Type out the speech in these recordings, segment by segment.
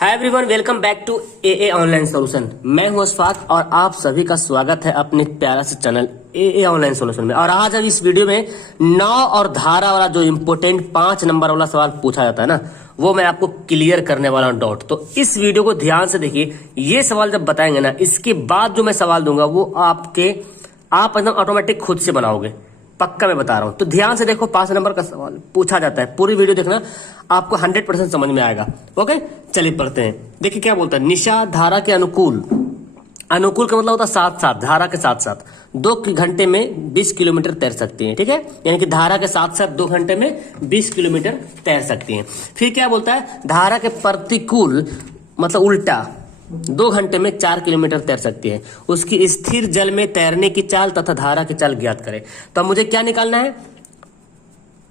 Hi everyone, welcome back to a online solution. मैं हूं अशफाक और आप सभी का स्वागत है अपने प्यारा से चैनल ए ऑनलाइन सॉल्यूशन में। और आज अब इस वीडियो में नाव और धारा वाला जो इम्पोर्टेंट 5 नंबर वाला सवाल पूछा जाता है ना, वो मैं आपको क्लियर करने वाला हूं डाउट। तो इस वीडियो को ध्यान से देखिए। ये सवाल जब बताएंगे ना, इसके बाद जो मैं सवाल दूंगा वो आप एकदम ऑटोमेटिक खुद से बनाओगे, पक्का मैं बता रहा हूं। तो ध्यान से देखो, 5 नंबर का सवाल पूछा जाता है, पूरी वीडियो देखना, आपको 100% समझ में आएगा। ओके, चलिए पढ़ते हैं। देखिए क्या बोलता है। निशा धारा के अनुकूल, अनुकूल का मतलब होता है साथ साथ, धारा के साथ साथ 2 घंटे में 20 किलोमीटर तैर सकती है। ठीक है, यानी कि धारा के साथ साथ 2 घंटे में 20 किलोमीटर तैर सकती है। फिर क्या बोलता है, धारा के प्रतिकूल मतलब उल्टा 2 घंटे में 4 किलोमीटर तैर सकती है। उसकी स्थिर जल में तैरने की चाल तथा धारा की चाल ज्ञात करें। तो मुझे क्या निकालना है,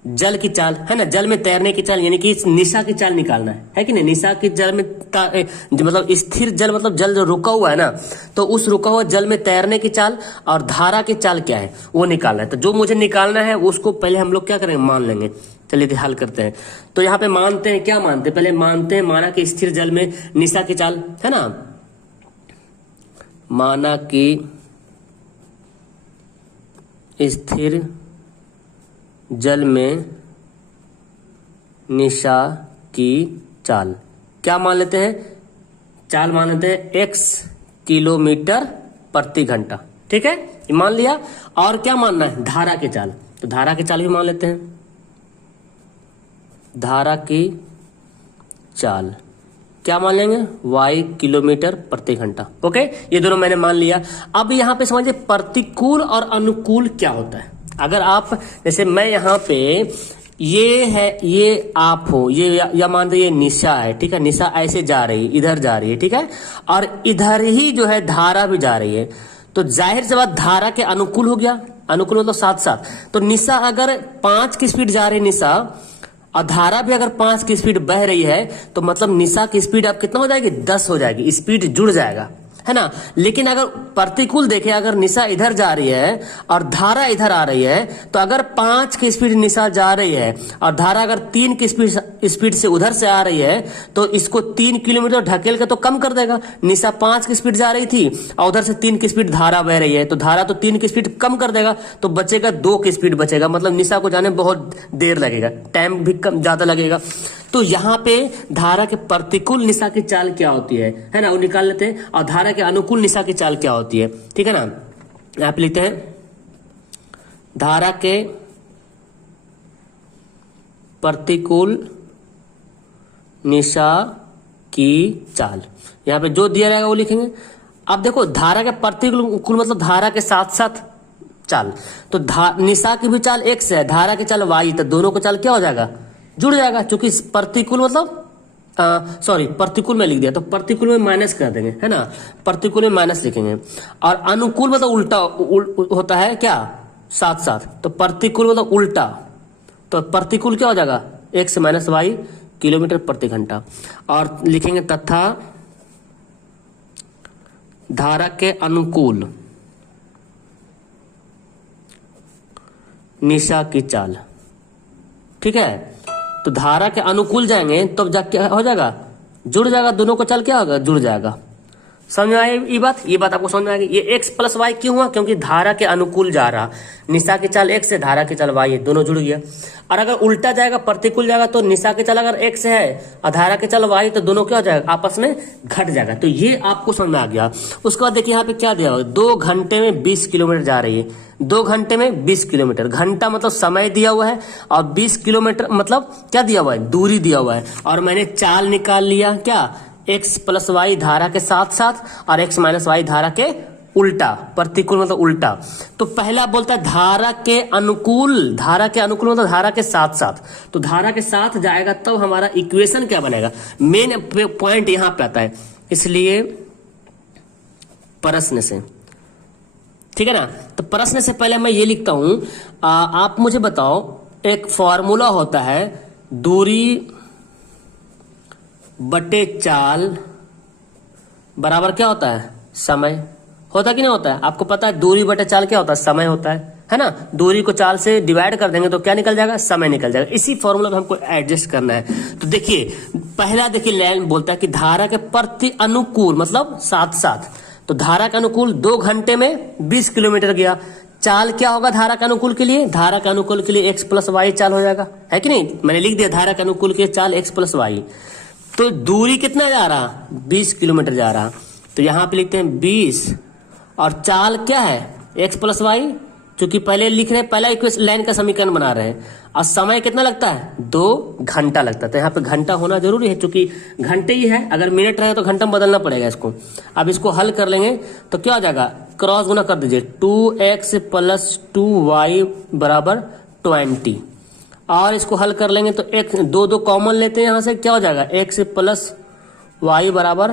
जल की चाल है ना, जल में तैरने की चाल, यानी कि निशा की चाल निकालना है कि नहीं। निशा की जल में मतलब स्थिर जल मतलब जल जो रुका हुआ है ना, तो उस रुका हुआ जल में तैरने की चाल और धारा की चाल क्या है वो निकालना है। तो जो मुझे निकालना है उसको पहले हम लोग क्या करेंगे, मान लेंगे। चलिए हल करते हैं। तो यहाँ पे मानते हैं, क्या मानते हैं, पहले मानते हैं माना कि स्थिर जल में निशा की चाल है ना, माना कि स्थिर जल में निशा की चाल क्या मान लेते हैं, चाल मान लेते हैं x किलोमीटर प्रति घंटा। ठीक है, ये मान लिया। और क्या मानना है, धारा की चाल। तो धारा की चाल भी मान लेते हैं, धारा की चाल क्या मान लेंगे, y किलोमीटर प्रति घंटा। ओके, ये दोनों मैंने मान लिया। अब यहाँ पे समझिए प्रतिकूल और अनुकूल क्या होता है। अगर आप जैसे मैं यहाँ पे ये है, ये आप हो, ये या मान ये निशा है। ठीक है, निशा ऐसे जा रही है, इधर जा रही है। ठीक है, और इधर ही जो है धारा भी जा रही है। तो जाहिर सी बात धारा के अनुकूल हो गया, अनुकूल मतलब साथ साथ। तो निशा अगर 5 की स्पीड जा रही है निशा, और धारा भी अगर 5 की स्पीड बह रही है, तो मतलब निशा की स्पीड अब कितना हो जाएगी, 10 हो जाएगी, स्पीड जुड़ जाएगा, है ना। लेकिन अगर प्रतिकूल देखें, अगर निशा इधर जा रही है और धारा इधर आ रही है, तो अगर 5 की स्पीड निशा जा रही है और धारा अगर 3 की स्पीड से उधर से आ रही है, तो इसको 3 किलोमीटर ढकेल के तो कम कर देगा। निशा 5 की स्पीड जा रही थी और उधर से 3 की स्पीड धारा बह रही है, तो धारा तो 3 की स्पीड कम कर देगा, तो बचेगा 2 की स्पीड बचेगा। मतलब निशा को जाने में बहुत देर लगेगा, टाइम भी कम ज्यादा लगेगा। तो यहाँ पे धारा के प्रतिकूल निशा की चाल क्या होती है ना, वो निकाल लेते हैं। और धारा के अनुकूल निशा की चाल क्या होती है, ठीक है ना। यहाँ पे लिखते हैं धारा के प्रतिकूल निशा की चाल, यहाँ पे जो दिया रहेगा वो लिखेंगे। अब देखो, धारा के प्रतिकूल मतलब धारा के साथ साथ चाल। तो निशा की भी चाल x है, धारा की चाल y, तो दोनों का चाल क्या हो जाएगा, जुड़ जाएगा। क्योंकि प्रतिकूल मतलब सॉरी प्रतिकूल में लिख दिया, तो प्रतिकूल में माइनस कर देंगे, है ना, प्रतिकूल में माइनस लिखेंगे। और अनुकूल मतलब उल्टा होता है क्या, साथ साथ। तो प्रतिकूल मतलब उल्टा, तो प्रतिकूल क्या हो जाएगा, x माइनस वाई किलोमीटर प्रति घंटा। और लिखेंगे तथा धारा के अनुकूल निशा की चाल। ठीक है, तो धारा के अनुकूल जाएंगे तो क्या हो जाएगा, जुड़ जाएगा, दोनों को चाल क्या होगा, जुड़ जाएगा। समझ में आई ये बात आपको समझ में आएगी। ये x प्लस वाई क्यों हुआ, क्योंकि धारा के अनुकूल जा रहा, निशा की चाल x है, धारा की चाल y है, दोनों जुड़ गया। और अगर उल्टा जाएगा, प्रतिकूल जाएगा, तो निशा की चाल अगर x है और धारा की चाल y, तो दोनों क्या हो जाएगा, आपस में घट जाएगा। तो ये आपको समझ में आ गया। उसके बाद देखिए यहाँ पे क्या दिया हुआ, 2 घंटे में 20 किलोमीटर जा रही है। 2 घंटे में 20 किलोमीटर, घंटा मतलब समय दिया हुआ है, और 20 किलोमीटर मतलब क्या दिया हुआ है, दूरी दिया हुआ है। और मैंने चाल निकाल लिया, क्या, x प्लस वाई धारा के साथ साथ और x माइनस वाई धारा के उल्टा, प्रतिकूल मतलब उल्टा। तो पहला बोलता है धारा के अनुकूल, धारा के अनुकूल मतलब धारा के साथ साथ। तो धारा के साथ जाएगा तब हमारा इक्वेशन क्या बनेगा, मेन पॉइंट यहां पे आता है, इसलिए प्रश्न से, ठीक है ना। तो प्रश्न से पहले मैं ये लिखता हूं, आप मुझे बताओ, एक फॉर्मूला होता है दूरी बटे चाल बराबर क्या होता है, समय। होता कि नहीं होता है, आपको पता है दूरी बटे चाल क्या होता है, समय होता है है ना, दूरी को चाल से डिवाइड कर देंगे तो क्या निकल जाएगा, समय निकल जाएगा। इसी फॉर्मूला में हमको एडजस्ट करना है। तो देखिए पहला देखिए लाइन बोलता है कि धारा के प्रति अनुकूल मतलब साथ साथ, तो धारा के अनुकूल 2 घंटे में 20 किलोमीटर गया। चाल क्या होगा धारा के अनुकूल के लिए, धारा के अनुकूल के लिए x प्लस वाई चाल हो जाएगा, है कि नहीं, मैंने लिख दिया धारा के अनुकूल के चाल x प्लस वाई। तो दूरी कितना जा रहा, 20 किलोमीटर जा रहा, तो यहाँ पे लिखते हैं 20 और चाल क्या है x प्लस वाई, क्योंकि पहले लिख रहे हैं, पहला इक्वेशन लाइन का समीकरण बना रहे हैं। और समय कितना लगता है, 2 घंटा लगता है, तो यहाँ पे घंटा होना जरूरी है, क्योंकि घंटे ही है, अगर मिनट रहे तो घंटा में बदलना पड़ेगा इसको। अब इसको हल कर लेंगे तो क्या हो जाएगा, क्रॉस गुना कर दीजिए, 2x प्लस 2y बराबर 20, और इसको हल कर लेंगे तो एक 2 कॉमन लेते हैं यहाँ से, क्या हो जाएगा x प्लस वाई बराबर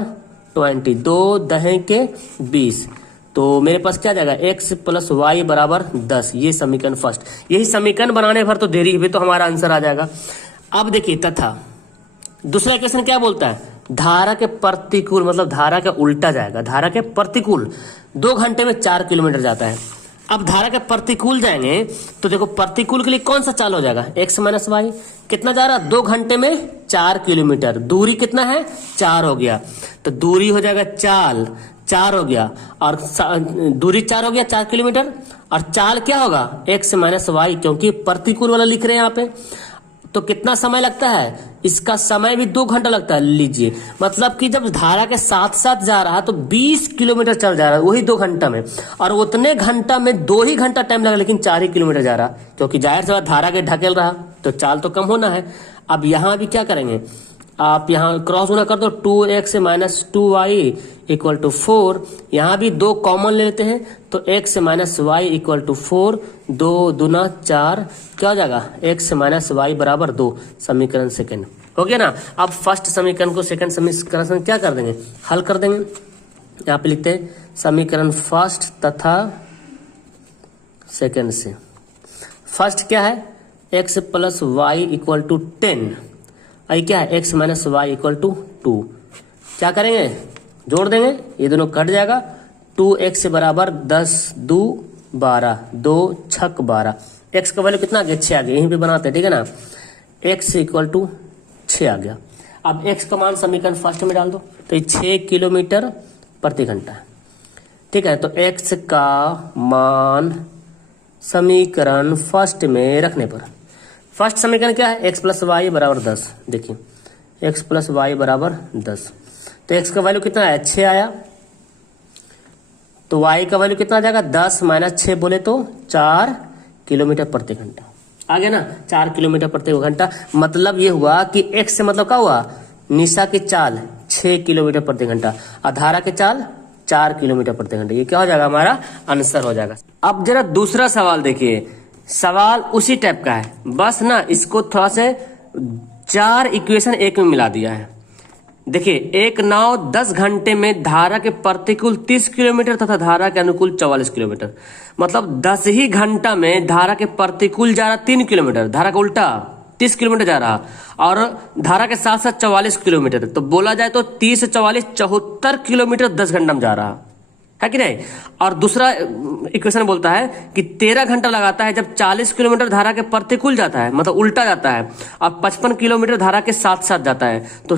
20, 2 दहें के 20, तो मेरे पास क्या जाएगा x प्लस वाई बराबर 10। ये समीकरण फर्स्ट, यही समीकरण बनाने भर तो देरी भी तो हमारा आंसर आ जाएगा। अब देखिए तथा दूसरा इक्वेशन क्या बोलता है, धारा के प्रतिकूल मतलब धारा का उल्टा जाएगा, धारा के प्रतिकूल 2 घंटे में 4 किलोमीटर जाता है। अब धारा के प्रतिकूल जाएंगे तो देखो प्रतिकूल के लिए कौन सा चाल हो जाएगा, x माइनस वाई, कितना जा रहा, 2 घंटे में 4 किलोमीटर, दूरी कितना है 4 हो गया, तो दूरी हो जाएगा चाल 4 हो गया, और दूरी 4 हो गया 4 किलोमीटर, और चाल क्या होगा x माइनस वाई, क्योंकि प्रतिकूल वाला लिख रहे हैं यहाँ पे। तो कितना समय लगता है, इसका समय भी 2 घंटा लगता है। लीजिए मतलब कि जब धारा के साथ साथ जा रहा है तो 20 किलोमीटर चल जा रहा है वही 2 घंटा में, और उतने घंटा में 2 ही घंटा टाइम लगा, लेकिन 4 ही किलोमीटर जा रहा, क्योंकि जाहिर सी बात धारा के ढकेल रहा तो चाल तो कम होना है। अब यहाँ भी क्या करेंगे, आप यहाँ क्रॉस गुना कर दो, 2x minus 2y equal to 4, यहाँ भी 2 कॉमन ले लेते हैं तो x minus Y equal to 4, 2 दूना 4, क्या हो जाएगा x माइनस वाई बराबर 2। समीकरण सेकंड हो गया ना। अब फर्स्ट समीकरण को सेकंड समीकरण क्या कर देंगे, हल कर देंगे। यहाँ पे लिखते हैं समीकरण फर्स्ट तथा सेकंड से। फर्स्ट क्या है, x plus Y equal to 10, आई क्या है x minus Y equal to 2, क्या करेंगे जोड़ देंगे, ये दोनों कट जाएगा, 2x बराबर 10 2 12, 2 छक 12, x का वैल्यू कितना आ गया 6 आ गया, यहीं पे बनाते हैं ठीक है ना, x इक्वल टू 6 आ गया। अब x का मान समीकरण फर्स्ट में डाल दो, तो ये 6 किलोमीटर प्रति घंटा है, ठीक है। तो x का मान समीकरण फर्स्ट में रखने पर, फर्स्ट समीकरण क्या है x प्लस वाई बराबर 10, देखिए x प्लस वाई बराबर 10, तो x का वैल्यू कितना आया 6 आया, तो y का वैल्यू कितना आ जाएगा 10 माइनस 6 बोले तो 4 किलोमीटर प्रति घंटा आ गया ना, 4 किलोमीटर प्रति घंटा। मतलब ये हुआ कि x से मतलब क्या हुआ, निशा की चाल 6 किलोमीटर प्रति घंटा और धारा की चाल 4 किलोमीटर प्रति घंटा, ये क्या हो जाएगा हमारा आंसर हो जाएगा। अब जरा दूसरा सवाल देखिए, सवाल उसी टाइप का है, बस ना इसको थोड़ा से 4 इक्वेशन एक में मिला दिया है। देखिए एक नाव 10 घंटे में धारा के प्रतिकूल 30 किलोमीटर तथा धारा के अनुकूल 44 किलोमीटर, मतलब 10 ही घंटा में धारा के प्रतिकूल जा रहा 3 किलोमीटर, धारा का उल्टा 30 किलोमीटर जा रहा, और धारा के साथ साथ 44 किलोमीटर, तो बोला जाए तो 30 से 44 74 किलोमीटर 10 घंटा में जा रहा है कि नहीं। और दूसरा इक्वेशन बोलता है कि 13 घंटा लगाता है जब 40 किलोमीटर धारा के प्रतिकूल जाता है, मतलब उल्टा जाता है, और 55 किलोमीटर धारा के साथ साथ जाता है। तो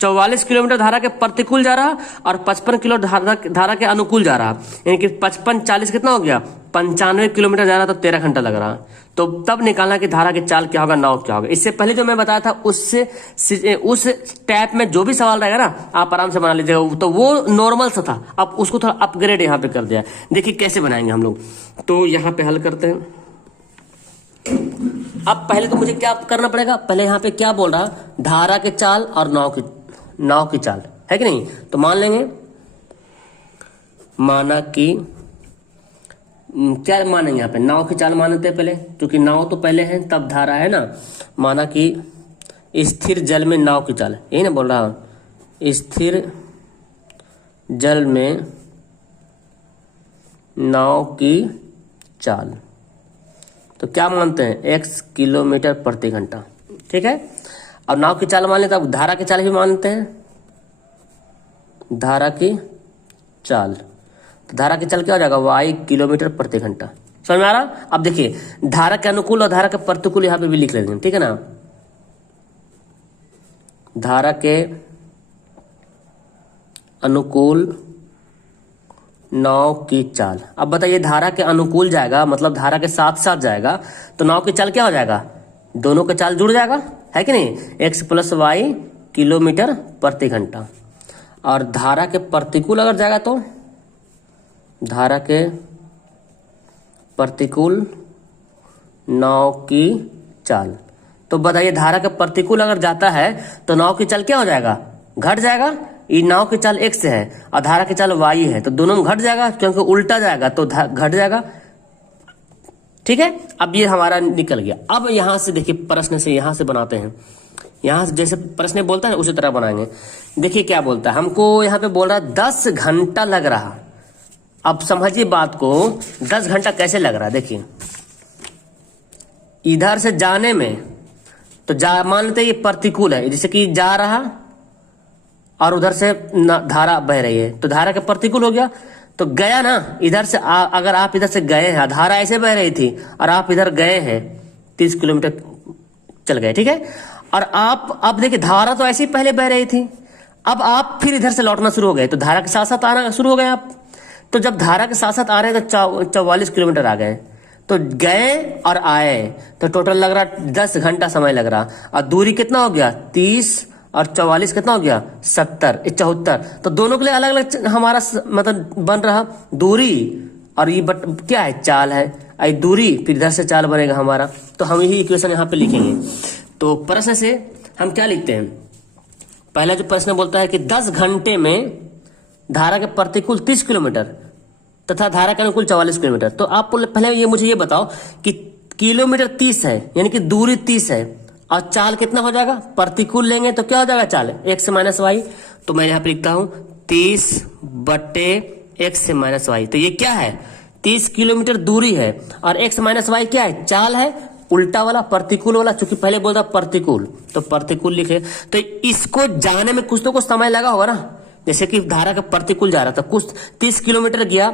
44 किलोमीटर धारा के प्रतिकूल जा रहा और 55 किलो धारा के अनुकूल जा रहा, यानी कि 55 40 कितना हो गया 95 किलोमीटर जा रहा, तो 13 घंटा लग रहा। तो तब निकालना कि धारा की चाल क्या होगा, नाव क्या होगा। इससे पहले जो मैं बताया था उससे उस टैप में जो भी सवाल रहेगा ना आप आराम से बना लीजिएगा, तो वो नॉर्मल सा था, अब उसको थोड़ा अपग्रेड यहाँ पे कर दिया। देखिए कैसे बनाएंगे हम लोग, तो यहाँ पे हल करते हैं। अब पहले तो मुझे क्या करना पड़ेगा, पहले यहाँ पे क्या बोल रहा, धारा के चाल और नाव की चाल है कि नहीं। तो मान लेंगे, माना कि क्या मानेंगे यहाँ पे, नाव की चाल मानते हैं पहले, क्योंकि नाव तो पहले है तब धारा है ना। माना कि स्थिर जल में नाव की चाल, यही ना बोल रहा हूं, स्थिर जल में नाव की चाल, तो क्या मानते हैं x किलोमीटर प्रति घंटा, ठीक है। अब नाव की चाल मान लेते हैं, अब धारा की चाल भी मानते हैं, धारा की चाल, तो धारा की चाल क्या हो जाएगा y किलोमीटर प्रति घंटा, समझ में आ रहा? अब देखिए धारा के अनुकूल और धारा के प्रतिकूल यहां पे भी लिख लेते हैं, ठीक है ना। धारा के अनुकूल नाव की चाल। अब बताइए धारा के अनुकूल जाएगा मतलब धारा के साथ साथ जाएगा, तो नाव की चाल क्या हो जाएगा? दोनों का चाल जुड़ जाएगा, है कि नहीं? x प्लस वाई किलोमीटर प्रति घंटा। और धारा के प्रतिकूल अगर जाएगा तो धारा के प्रतिकूल नाव की चाल। तो बताइए धारा के प्रतिकूल अगर जाता है तो नाव की चाल क्या हो जाएगा? घट जाएगा। ये नाव की चाल x है और धारा की चाल y है, तो दोनों में घट जाएगा क्योंकि उल्टा जाएगा तो घट जाएगा, ठीक है। अब ये हमारा निकल गया। अब यहां से देखिए प्रश्न से यहां से बनाते हैं, यहां से जैसे प्रश्न बोलता है उसी तरह बनाएंगे। देखिए क्या बोलता है, हमको यहां पे बोल रहा है 10 घंटा लग रहा। अब समझिए बात को, 10 घंटा कैसे लग रहा है। देखिए इधर से जाने में तो मान लेते ये प्रतिकूल है, जैसे कि जा रहा और उधर से धारा बह रही है तो धारा के प्रतिकूल हो गया, तो गया ना इधर से अगर आप इधर से गए हैं, धारा ऐसे बह रही थी और आप इधर गए हैं 30 किलोमीटर चल गए, ठीक है। और आप अब देखिए धारा तो ऐसे ही पहले बह रही थी, अब आप फिर इधर से लौटना शुरू हो गए तो धारा के साथ साथ आना शुरू हो गए आप। तो जब धारा के साथ साथ आ रहे हैं तो 44 किलोमीटर आ गए, तो गए और आए तो टोटल लग रहा 10 घंटा समय लग रहा। और दूरी कितना हो गया? 30 और 44 कितना हो गया? 70 74। तो दोनों के लिए अलग अलग हमारा मतलब बन रहा दूरी, और ये क्या है? चाल है। आई दूरी फिर इधर से चाल बनेगा हमारा, तो हम यही इक्वेशन यहाँ पे लिखेंगे। तो प्रश्न से हम क्या लिखते हैं? पहला जो प्रश्न बोलता है कि 10 घंटे में धारा के प्रतिकूल 30 किलोमीटर तथा धारा के अनुकूल 44 किलोमीटर। तो आप पहले ये मुझे ये बताओ कि किलोमीटर 30 है यानी कि दूरी 30 है और चाल कितना हो जाएगा? प्रतिकूल लेंगे तो क्या हो जाएगा चाल? x minus Y. तो मैं यहाँ पे लिखता हूं 30 बटे x माइनस वाई। तो ये क्या है? 30 किलोमीटर दूरी है और x माइनस वाई क्या है? चाल है, उल्टा वाला प्रतिकूल वाला, चूंकि पहले बोल रहा प्रतिकूल तो प्रतिकूल लिखे। तो इसको जाने में कुछ तो कुछ समय लगा होगा ना, जैसे कि धारा का प्रतिकूल जा रहा था, कुछ 30 किलोमीटर गया,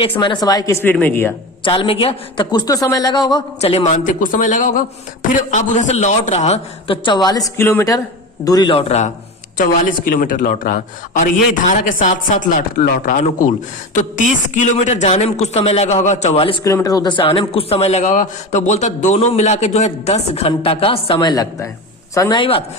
x माइनस वाई की स्पीड में गया, चाल में गया, तो कुछ तो समय लगा होगा। चलिए मानते कुछ समय लगा होगा। फिर अब उधर से लौट रहा तो 44 किलोमीटर दूरी लौट रहा, 44 किलोमीटर लौट रहा, और ये धारा के साथ साथ लौट रहा अनुकूल। तो 30 किलोमीटर जाने में कुछ समय लगा होगा, 44 किलोमीटर उधर से आने में कुछ समय लगा होगा। तो बोलता दोनों मिला के जो है 10 घंटा का समय लगता है। समझ में आई बात?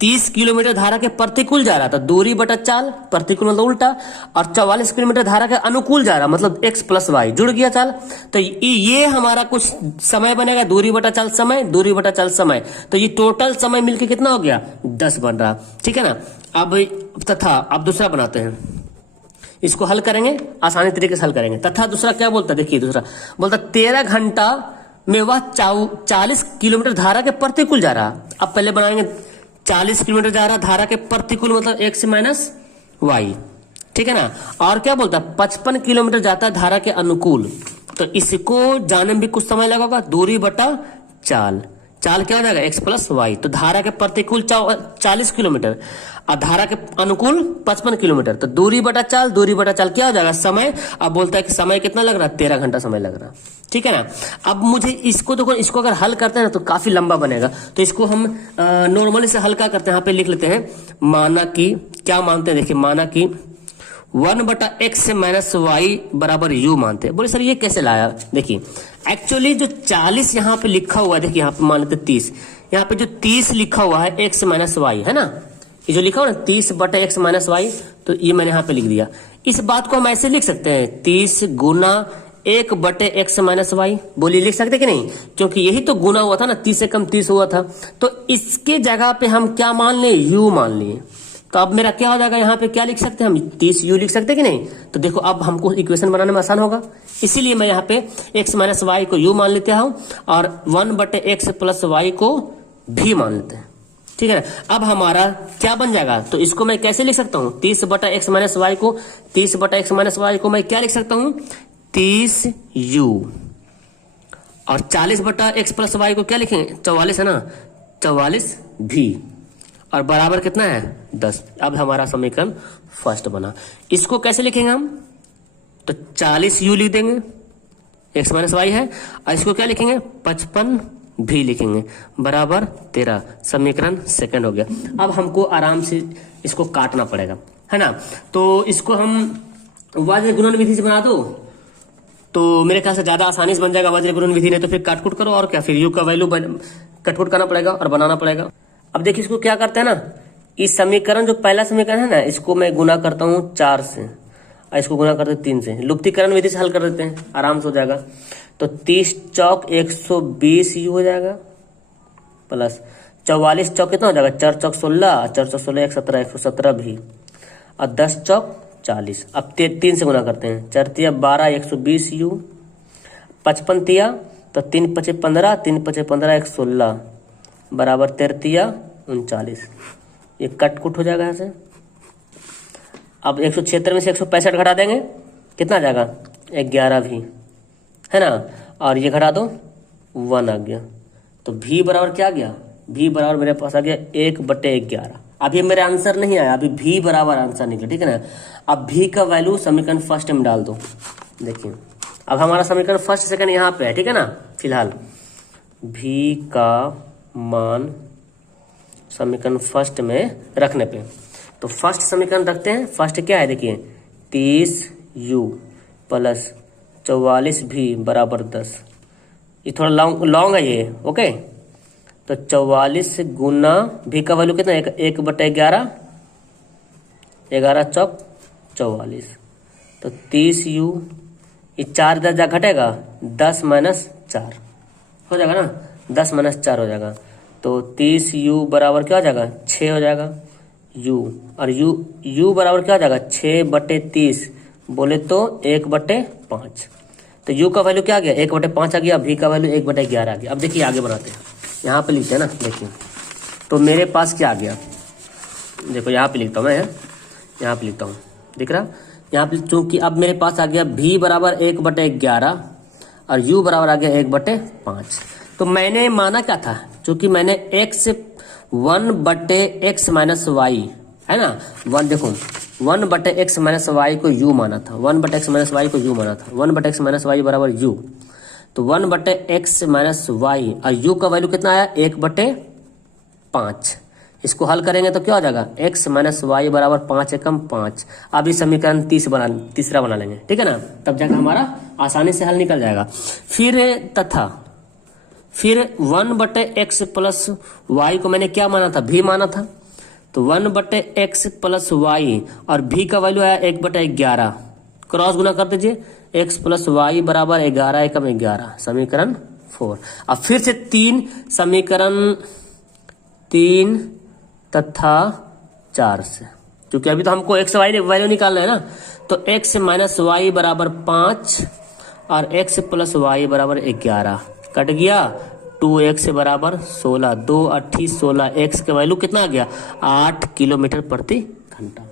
30 किलोमीटर धारा के प्रतिकूल जा रहा था, दूरी बटा चाल, प्रतिकूल मतलब उल्टा, और 44 किलोमीटर धारा के अनुकूल जा रहा मतलब x प्लस वाई, जुड़ गया चाल। तो ये हमारा कुछ समय बनेगा, दूरी बटा चाल समय, दूरी बटा चाल समय। तो ये टोटल समय मिलके कितना हो गया? 10 बन रहा, ठीक है ना। अब तथा अब दूसरा बनाते हैं, इसको हल करेंगे, आसानी तरीके से हल करेंगे। तथा दूसरा क्या बोलता है? देखिए दूसरा बोलता 13 घंटा में वह 40 किलोमीटर धारा के प्रतिकूल जा रहा। अब पहले बनाएंगे 40 किलोमीटर जा रहा धारा के प्रतिकूल मतलब x माइनस वाई, ठीक है ना। और क्या बोलता है? 55 किलोमीटर जाता है धारा के अनुकूल, तो इसको जाने में भी कुछ समय लगेगा, दूरी बटा चाल, चाल क्या हो जाएगा? x plus Y. तो धारा के प्रतिकूल 40 किलोमीटर और धारा के अनुकूल 55 किलोमीटर, तो दूरी बटा चाल, दूरी बटा चाल क्या हो जाएगा? समय। अब बोलता है कि समय कितना लग रहा है? 13 घंटा समय लग रहा, ठीक है ना। अब मुझे इसको देखो, इसको अगर हल करते हैं ना तो काफी लंबा बनेगा, तो इसको हम नॉर्मली से हल्का करते हैं। यहाँ पे लिख लेते हैं, माना कि क्या मानते हैं? देखिए माना कि 1 बटा x माइनस वाई बराबर u मानते हैं। बोले सर ये कैसे लाया? देखिए एक्चुअली जो 40 यहाँ पे लिखा हुआ है, देखिए यहाँ पे मान लेते 30, यहाँ पे जो 30 लिखा हुआ है x माइनस वाई है ना, ये जो लिखा हुआ ना 30 बटे x माइनस वाई, तो ये मैंने यहाँ पे लिख दिया। इस बात को हम ऐसे लिख सकते हैं 30 गुना 1 बटे x माइनस वाई, बोलिए लिख सकते कि नहीं? क्योंकि यही तो गुना हुआ था ना, 30 से कम 30 हुआ था, तो इसके जगह पे हम क्या मान लिए? u मान लिए। तो अब मेरा क्या हो जाएगा? यहाँ पे क्या लिख सकते हैं हम? 30u लिख सकते कि नहीं? तो देखो अब हमको इक्वेशन बनाने में आसान होगा, इसीलिए मैं यहाँ पे x माइनस वाई को u मान लेते हूँ और 1 बटे x प्लस वाई को भी मान लेते हैं, ठीक है ना। अब हमारा क्या बन जाएगा? तो इसको मैं कैसे लिख सकता हूँ? 30 बटा x माइनस वाई को, 30 बटा x माइनस वाई को मैं क्या लिख सकता हूँ? 30u, और 40 बटा x प्लस वाई को क्या लिखेंगे? 44 है ना, 44 भी, और बराबर कितना है? 10। अब हमारा समीकरण फर्स्ट बना। इसको कैसे लिखेंगे हम? तो 40u लिख देंगे x माइनस वाई है, और इसको क्या लिखेंगे 55 भी लिखेंगे बराबर 13। समीकरण सेकंड हो गया। अब हमको आराम से इसको काटना पड़ेगा, है ना। तो इसको हम वज्र गुणन विधि से बना दो तो मेरे ख्याल से ज्यादा आसानी से बन जाएगा वज्र गुणन विधि ने। तो फिर काटकुट करो और क्या, फिर u का वैल्यू कटकुट करना पड़ेगा और बनाना पड़ेगा। अब देखिए इसको क्या करते हैं ना, इस समीकरण जो पहला समीकरण है ना, इसको मैं गुना करता हूँ 4 से और इसको गुना करते 3 से। लुप्तीकरण विधि से हल कर देते हैं, आराम से हो जाएगा। तो 30 चौक 120 यू हो जाएगा, प्लस 44 चौक कितना हो जाएगा, 4 चौक 16, 4 चौक 16 117, 117 भी, और 10 चौक 40। अब 3 से गुना करते हैं, 4 तिया 12 120 यू, 55 तिया तो 3 पचे 15, 3 पचे 15 116 बराबर 13 तिया 39। ये कट कुट हो जाएगा यहाँ से। अब 176 में से 165 घटा देंगे, कितना आ जाएगा 11 भी, है ना। और ये घटा दो 1 आ गया। तो v बराबर क्या आ गया, v बराबर मेरे पास आ गया 1/11। अभी मेरा आंसर नहीं आया, अभी v बराबर आंसर निकला, ठीक है ना। अब v का वैल्यू समीकरण फर्स्ट में डाल दो। देखिए अब हमारा समीकरण फर्स्ट सेकंड यहाँ पे है, ठीक है ना। फिलहाल v का मान समीकरण फर्स्ट में रखने पे, तो फर्स्ट समीकरण रखते हैं। फर्स्ट क्या है देखिए, 30u प्लस 44v बराबर 10। ये थोड़ा लॉन्ग है ये, ओके। तो 44 गुना v का वैल्यू कितना, 1/11, 11 चौक 44, तो 30u, ये 4 दर्जा घटेगा, 10 माइनस 4 हो जाएगा ना, 10 माइनस 4 हो जाएगा। तो 30u बराबर क्या हो जाएगा 6 हो जाएगा u, और u बराबर क्या हो जाएगा 6/30 बोले तो 1/5। तो u का वैल्यू क्या आ गया 1/5 आ गया, v का वैल्यू 1/11 आ गया। अब देखिए आगे बढ़ाते हैं, यहाँ पे लिखते हैं ना, देखिए तो मेरे पास क्या आ गया, देखो यहाँ पे लिखता हूँ मैं, यहाँ पे लिखता हूँ, दिख रहा यहाँ पे, चूंकि अब मेरे पास आ गया v बराबर 1/11 और u बराबर आ गया 1/5। तो मैंने माना क्या था, चूंकि मैंने x 1/x माइनस वाई है ना, 1 देखो 1/x माइनस वाई को u माना था, 1/x माइनस वाई को u माना था, 1/x माइनस वाई बराबर u। तो 1/x माइनस वाई और u का वैल्यू कितना आया 1/5। इसको हल करेंगे तो क्या हो जाएगा x माइनस वाई बराबर 5 एकम 5। अब इस समीकरण तीसरा बना लेंगे, ठीक है ना, तब जाकर हमारा आसानी से हल निकल जाएगा। फिर 1/x प्लस वाई को मैंने क्या माना था, v माना था। तो 1/x प्लस वाई और v का वैल्यू आया 1/11, क्रॉस गुना कर दीजिए, x प्लस वाई बराबर 11 एकम 11, समीकरण 4। अब फिर से 3 समीकरण 3 तथा 4 से, क्योंकि अभी तो हमको x वाई वैल्यू निकालना है ना। तो x माइनस वाई बराबर 5 और x प्लस वाई बराबर 11 कट गया, 2x बराबर 16, 2 8 16, x का वैल्यू कितना आ गया 8 किलोमीटर प्रति घंटा।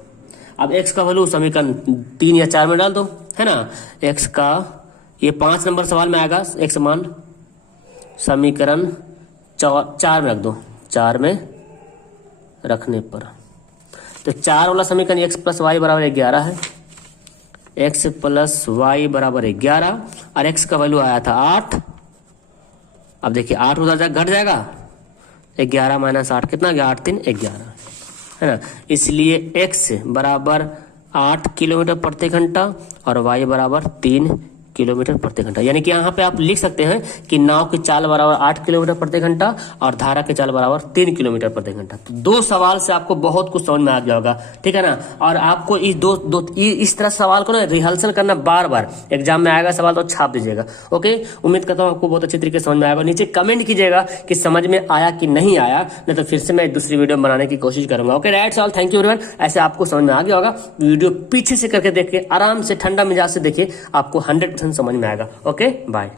अब x का वैल्यू समीकरण 3 या 4 में डाल दो, है ना। x का ये 5 नंबर सवाल में आएगा, x मान समीकरण 4 में रख दो, 4 में रखने पर तो 4 वाला समीकरण x प्लस वाई बराबर 11 है, x प्लस वाई बराबर 11 और x का वैल्यू आया था 8। अब देखिए 8 उधर घट जाएगा, 11 माइनस 8 कितना गया 8 3 11, है ना। इसलिए x बराबर 8 किलोमीटर प्रति घंटा और y बराबर 3 किलोमीटर प्रति घंटा। यानी कि यहाँ पे आप लिख सकते हैं कि नाव की चाल बराबर 8 किलोमीटर प्रति घंटा और धारा की चाल बराबर 3 किलोमीटर प्रति घंटा। तो 2 सवाल से आपको बहुत कुछ समझ में आ गया होगा, ठीक है ना। और आपको इस तरह सवाल को ना रिहर्सल करना, बार बार एग्जाम में आएगा सवाल तो छाप दीजिएगा, ओके। उम्मीद करता हूँ आपको बहुत अच्छी तरीके से समझ में आएगा। नीचे कमेंट कीजिएगा कि समझ में आया कि नहीं आया, नहीं तो फिर से मैं दूसरी वीडियो बनाने की कोशिश करूंगा, okay. That's all, thank you everyone. ऐसे आपको समझ में आ गया होगा, वीडियो पीछे से करके देखिए, आराम से ठंडा मिजाज से देखिए, आपको 100% समझ में आएगा, ओके। बाय।